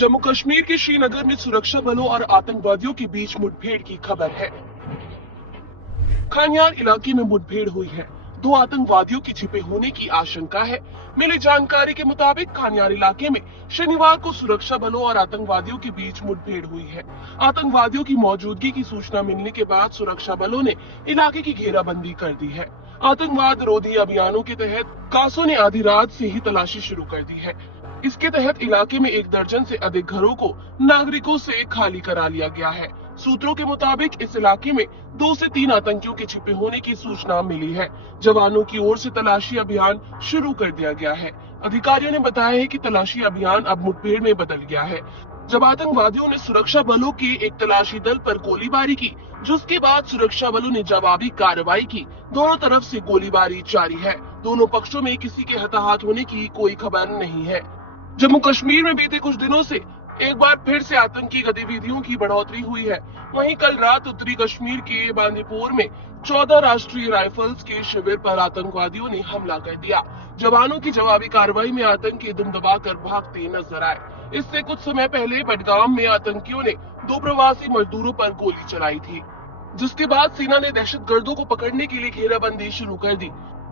जम्मू कश्मीर के श्रीनगर में सुरक्षा बलों और आतंकवादियों के बीच मुठभेड़ की खबर है। खानियार इलाके में मुठभेड़ हुई है। दो आतंकवादियों के छिपे होने की आशंका है। मिली जानकारी के मुताबिक खानियार इलाके में शनिवार को सुरक्षा बलों और आतंकवादियों के बीच मुठभेड़ हुई है। आतंकवादियों की मौजूदगी की सूचना मिलने के बाद सुरक्षा बलों ने इलाके की घेराबंदी कर दी है। आतंकवाद रोधी अभियानों के तहत कासों ने आधी रात से ही तलाशी शुरू कर दी है। इसके तहत इलाके में 1 दर्जन से अधिक घरों को नागरिकों से खाली करा लिया गया है। सूत्रों के मुताबिक इस इलाके में 2 से 3 आतंकियों के छिपे होने की सूचना मिली है। जवानों की ओर से तलाशी अभियान शुरू कर दिया गया है। अधिकारियों ने बताया है कि तलाशी अभियान अब मुठभेड़ में बदल गया है। जब आतंकवादियों ने सुरक्षा बलों के एक तलाशी दल पर गोलीबारी की, जिसके बाद सुरक्षा बलों ने जवाबी कार्रवाई की। दोनों तरफ से गोलीबारी जारी है। दोनों पक्षों में किसी के हताहत होने की कोई खबर नहीं है। जम्मू कश्मीर में बीते कुछ दिनों से एक बार फिर से आतंकी गतिविधियों की बढ़ोतरी हुई है। वहीं कल रात उत्तरी कश्मीर के बांदीपुर में 14 राष्ट्रीय राइफल्स के शिविर पर आतंकवादियों ने हमला कर दिया। जवानों की जवाबी कार्रवाई में आतंकी दुम दबाकर भागते नजर आए। इससे कुछ समय पहले बडगाम में आतंकियों ने 2 प्रवासी मजदूरों पर गोली चलाई थी, जिसके बाद सेना ने दहशतगर्दों को पकड़ने के लिए घेराबंदी शुरू कर दी।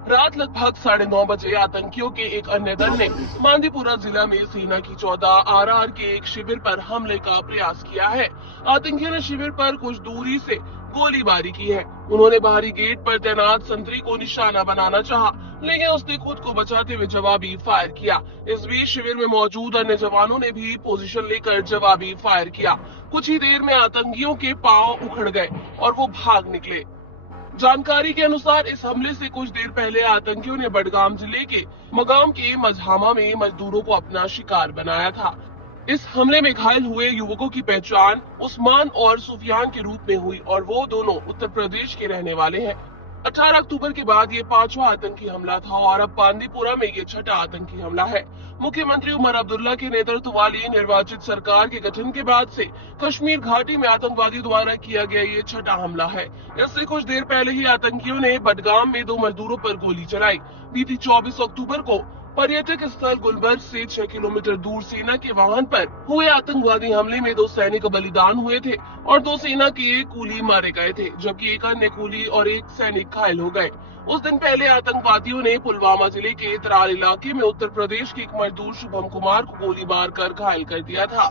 रात लगभग 9:30 बजे आतंकियों के एक अन्य दल ने बांदीपुरा जिला में सेना की 14 आरआर के एक शिविर पर हमले का प्रयास किया है। आतंकियों ने शिविर पर कुछ दूरी से गोलीबारी की है। उन्होंने बाहरी गेट पर तैनात संतरी को निशाना बनाना चाहा, लेकिन उसने खुद को बचाते हुए जवाबी फायर किया। इस बीच शिविर में मौजूद अन्य जवानों ने भी पोजीशन लेकर जवाबी फायर किया। कुछ ही देर में आतंकियों के पांव उखड़ गए और वो भाग निकले। जानकारी के अनुसार इस हमले से कुछ देर पहले आतंकियों ने बडगाम जिले के मगाम के मजहामा में मजदूरों को अपना शिकार बनाया था। इस हमले में घायल हुए युवकों की पहचान उस्मान और सुफियान के रूप में हुई और वो दोनों उत्तर प्रदेश के रहने वाले हैं। 18 अक्टूबर के बाद ये 5वां आतंकी हमला था और अब बांदीपुरा में ये 6ठा आतंकी हमला है। मुख्यमंत्री उमर अब्दुल्ला के नेतृत्व वाली निर्वाचित सरकार के गठन के बाद से कश्मीर घाटी में आतंकवादियों द्वारा किया गया ये 6ठा हमला है। इससे कुछ देर पहले ही आतंकियों ने बडगाम में 2 मजदूरों पर गोली चलाई। बीती 24 अक्टूबर को पर्यटक स्थल गुलबर्ग से 6 किलोमीटर दूर सेना के वाहन पर हुए आतंकवादी हमले में 2 सैनिक बलिदान हुए थे और 2 सेना के कुली मारे गए थे, जबकि एक अन्य कुली और एक सैनिक घायल हो गए। उस दिन पहले आतंकवादियों ने पुलवामा जिले के त्राल इलाके में उत्तर प्रदेश के एक मजदूर शुभम कुमार को गोली मारकर घायल कर दिया था।